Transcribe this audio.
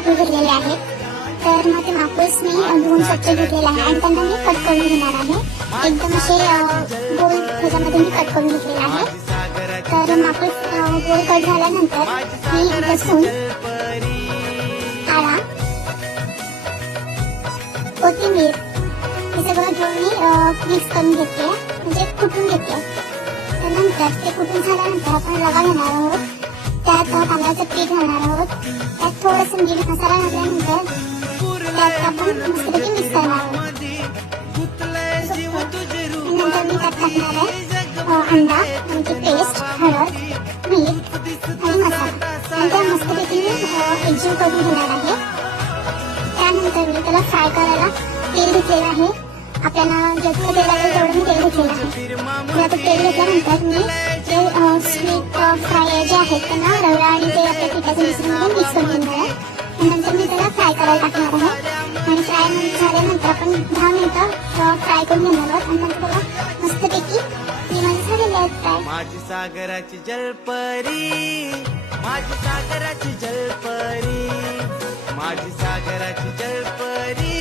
मापूस घेतलेले आहेत. तर मग ते मापूस मी धुवून स्वच्छ घेतलेला आहे आणि त्यांना मी कट करून घेणार आहे. एकदम असे गोल ह्याच्यामध्ये मी कट करून घेतलेला आहे. तर मापूस गोल कट झाल्यानंतर मी लसूण, आला, कोथिंबीर हे सगळं घेऊन मी मिक्स करून घेते, म्हणजे कुटून घेते. त्यानंतर ते कुटून झाल्यानंतर आपण रवा घेणार आहोत, त्यात तांदळाचं पीठ घालणार आहोत, त्यात थोडंसं मीठ मसाला घातल्यानंतर त्यात आपण मस्तपैकी मिक्स करणार आहोत. नंतर मी त्यात टाकणार आहे अंडा, म्हणजे पेस्ट, हळद, मीठ आणि मसाला आणि त्या मस्तपैकी एकजीव करून घेणार आहे. त्यानंतर मी त्याला फ्राय करायला तेल घेतलेलं आहे. आपल्याला जेवढं तेल लागेल तेवढं मी तेल घेतलेलं आहे. आता तेल घेतल्यानंतर मी जे स्वीट फ्राय जे आहेत त्यांना रवा आणि ते आपल्या पिठाच्या मिश्रणामध्ये मिक्स करून घेणार आहे. नंतर मी त्याला फ्राय करायला टाकणार आहे आणि फ्राय झाल्यानंतर आपण 10 मिनिटं फ्राय करून घेणार आहोत आणि नंतर त्याला मस्तपैकी मी माझे झालेले आहेत फ्राय. माझी सागराची जलपरी, माझी सागराची जलपरी, माझी सागराची जलपरी.